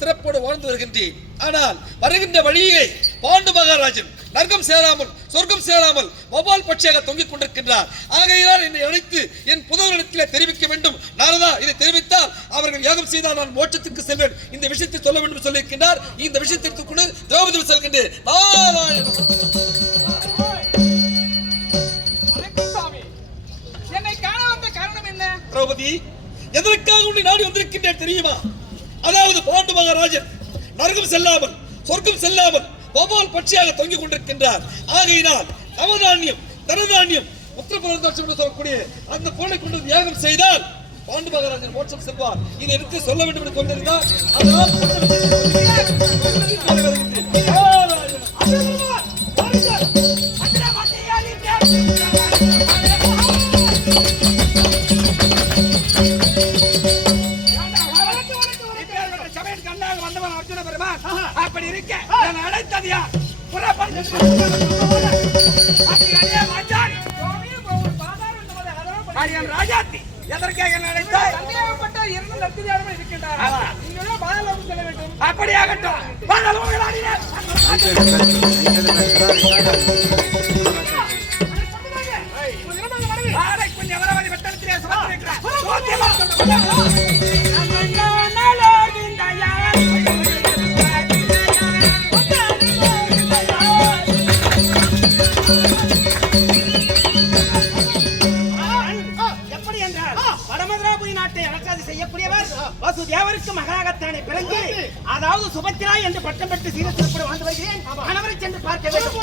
சிறப்போடு வாழ்ந்து வருகின்றேன். ஆனால் வருகின்ற வழியிலே பாண்டு மகாராஜன் நரகம் சேராமல் சொர்க்கம் சேராமல் வௌவால் பட்சியாக தொங்கிக் கொண்டிருக்கின்றார். ஆகையால் என்னை அழைத்து என் புதவரிடத்திலே தெரிவிக்க வேண்டும். நாரதா, இதை தெரிவித்தால் அவர்கள் யாகம் செய்தால் நான் மோட்சத்துக்கு செல்வேன். இந்த விஷயத்தை சொல்ல வேண்டும் சொல்லியிருக்கின்றார். இந்த விஷயத்திற்கு கூட திரௌபதி செல்கின்றேன். திரௌபதி, எதற்காக உன்னை நாடி வந்திருக்கின்றேன் தெரியுமா? அதாவது பாண்டு மகாராஜன் நரகம் செல்லாமல் சொர்க்கம் செல்லாமல் வௌவால் பட்சியாக தொங்கிக் கொண்டிருக்கின்றார். ஆகையினால் நவதானியம் தனதானியம் உத்தரப்பிரதேசம் என்று சொல்லக்கூடிய அந்த பொருளை கொண்டு தியாகம் செய்தால் பாண்டு மகாராஜன் மோட்சம் செல்வார். இதை எடுத்து சொல்ல வேண்டும் என்று கொண்டிருந்தார். அதனால் அப்படி இருக்க அழைத்தது யார்? ராஜாத்தி எதற்காக அழைத்தாய்? அப்படியாகட்டும். வசுதேவருக்கு மகாகத்தானே பிறந்து அதாவது சுபத்திரா என்று பட்டம் பெற்று சீரசிறப்போடு வாழ்ந்து வருகிறேன். கணவரை சென்று பார்க்க வேண்டும்.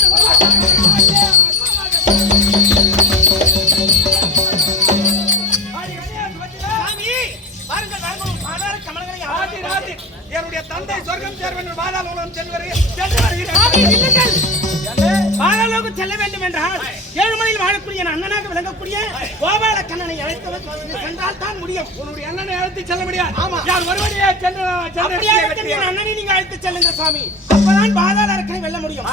என்னுடைய தந்தை சொர்க்கம் சேர வேண்டும், பாதாளோகம் சென்று வருகிறேன். பாதாளோகம் செல்ல வேண்டும் என்றால் ஏழுமலையில் வாழக்கூடிய அண்ணனாக விளங்கக்கூடிய கோபால கண்ணனை அழைத்தவர் சென்றால் தான் முடியும். உன்னுடைய அண்ணனை அழைத்து செல்ல முடியாது. யார் ஒருவரையே சென்று அண்ணனை நீங்க அழைத்து செல்லுங்க சுவாமி. அப்பதான் பாதாள அரக்கனை வெல்ல முடியும்.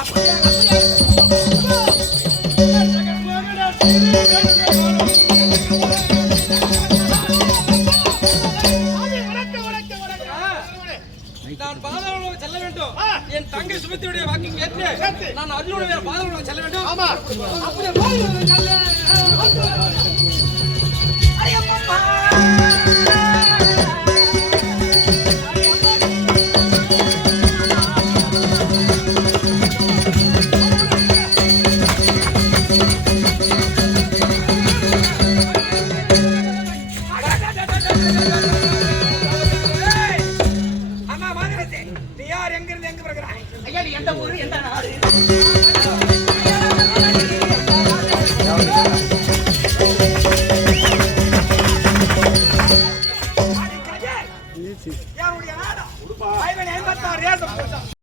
நான் பாதாளோகம் செல்ல வேண்டும். என் தங்கை சுமத்தியுடைய வாக்கு கேட்டு நான் அர்ஜுனுடைய பாதாளோகம் செல்ல வேண்டும். ஆமா, அப்படியே பாதாளோகம் செல்ல. ஐயப்பா, எந்த ஊரு எந்த நாடு? யாருடைய நாடா?